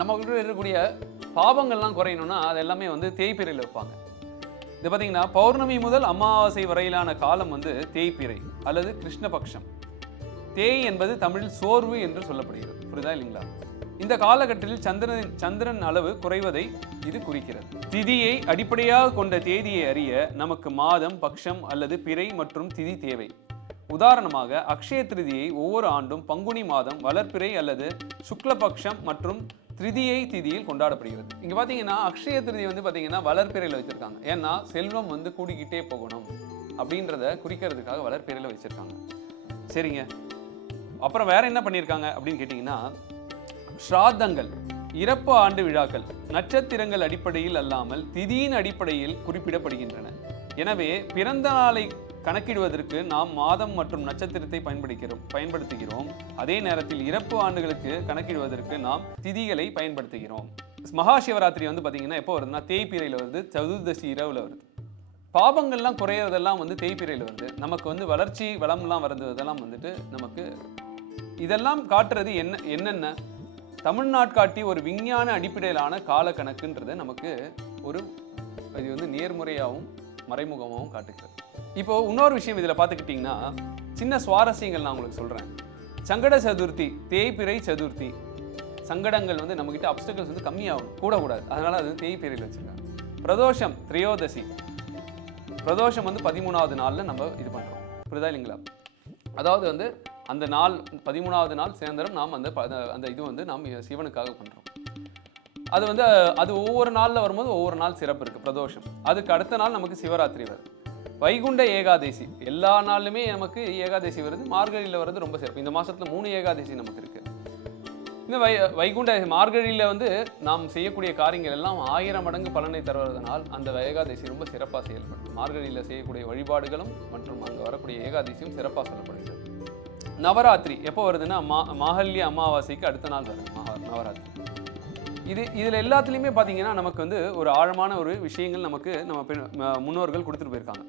நமக்கு இருக்கக்கூடிய பாவங்கள்லாம் குறையணும்னா அது எல்லாமே வந்து தேய்பிறையில் வைப்பாங்க. இது பார்த்தீங்கன்னா பௌர்ணமி முதல் அமாவாசை வரையிலான காலம் வந்து தேய்பிறை அல்லது கிருஷ்ணபக்ஷம். தேய் என்பது தமிழில் சோர்வு என்று சொல்லப்படுகிறது. புரியுதா இல்லைங்களா? இந்த காலகட்டத்தில் சந்திரன் அளவு குறைவதை இது குறிக்கிறது. திதியை அடிப்படையாக கொண்ட தேதியை அறிய நமக்கு மாதம், பக்ஷம் அல்லது பிறை மற்றும் திதி தேவை. உதாரணமாக அக்ஷய திருதியை ஒவ்வொரு ஆண்டும் பங்குனி மாதம் வளர்பிறை அல்லது சுக்லபக்ஷம் மற்றும் திருதியை திதியில் கொண்டாடப்படுகிறது. இங்க பாத்தீங்கன்னா அக்ஷய திருதி வந்து பாத்தீங்கன்னா வளர்பிறையில வச்சிருக்காங்க. ஏன்னா செல்வம் வந்து கூடிக்கிட்டே போகணும் அப்படின்றத குறிக்கிறதுக்காக வளர்பிறையில வச்சிருக்காங்க. சரிங்க. அப்புறம் வேற என்ன பண்ணியிருக்காங்க அப்படின்னு கேட்டீங்கன்னா, ஸ்ராத்தங்கள், இறப்பு ஆண்டு விழாக்கள் நட்சத்திரங்கள் அடிப்படையில் அல்லாமல் திதியின் அடிப்படையில் குறிப்பிடப்படுகின்றன. எனவே பிறந்த நாளை கணக்கிடுவதற்கு நாம் மாதம் மற்றும் நட்சத்திரத்தை பயன்படுத்துகிறோம். அதே நேரத்தில் இறப்பு ஆண்டுகளுக்கு கணக்கிடுவதற்கு நாம் திதிகளை பயன்படுத்துகிறோம். மகா சிவராத்திரி வந்து பார்த்தீங்கன்னா எப்போ வருதுன்னா தேய்பிறையில் வருது, சதுர்தசி இரவில் வருது. பாபங்கள்லாம் குறையிறதெல்லாம் வந்து தேய்பிறையில் வருது. நமக்கு வந்து வளர்ச்சி வளம்லாம் வருது, இதெல்லாம் வந்துட்டு நமக்கு இதெல்லாம் காட்டுறது என்னென்ன தமிழ்நாட்காட்டி ஒரு விஞ்ஞான அடிப்படையிலான கால கணக்குன்றது நமக்கு ஒரு இது வந்து நேர்முறையாகவும் மறைமுகமாகவும் காட்டுகிறது. இப்போ இன்னொரு விஷயம் இதில் பார்த்துக்கிட்டிங்கன்னா சின்ன சுவாரஸ்யங்கள் நான் உங்களுக்கு சொல்கிறேன். சங்கட சதுர்த்தி, தேய்பிறை சதுர்த்தி, சங்கடங்கள் வந்து நம்மகிட்ட அப்டக்கல்ஸ் வந்து கம்மியாகும், கூடக்கூடாது. அதனால அது தேய்பிறையில் வச்சுருக்காங்க. பிரதோஷம், திரையோதசி, பிரதோஷம் வந்து 13வது நாளில் நம்ம இது பண்ணுறோம். புரியுதா இல்லைங்களா? அதாவது வந்து அந்த நாள் 13வது நாள் சேர்ந்தரம் நாம் அந்த இது வந்து நாம் சிவனுக்காக பண்ணுறோம். அது வந்து அது ஒவ்வொரு நாளில் வரும்போது ஒவ்வொரு நாள் சிறப்பு இருக்குது. பிரதோஷம், அதுக்கு அடுத்த நாள் நமக்கு சிவராத்திரி வருது. வைகுண்ட ஏகாதசி, எல்லா நாளுமே நமக்கு ஏகாதசி வருது. மார்கழியில் வருது ரொம்ப சிறப்பு. இந்த மாதத்தில் 3 ஏகாதசி நமக்கு இருக்குது. இந்த வைகுண்ட மார்கழியில் வந்து நாம் செய்யக்கூடிய காரியங்கள் எல்லாம் 1000 மடங்கு பலனை தருவதனால் அந்த ஏகாதசி ரொம்ப சிறப்பாக செயல்படும். மார்கழியில் செய்யக்கூடிய வழிபாடுகளும் மற்றும் அங்கே வரக்கூடிய ஏகாதசியும் சிறப்பாக சொல்லப்படுகிறது. நவராத்திரி எப்போ வருதுன்னா மாஹல்ய அமாவாசைக்கு அடுத்த நாள் வருது நவராத்திரி. இதில் எல்லாத்துலேயுமே பார்த்தீங்கன்னா நமக்கு வந்து ஒரு ஆழமான ஒரு விஷயங்கள் நமக்கு நம்ம முன்னோர்கள் கொடுத்துட்டு போயிருக்காங்க.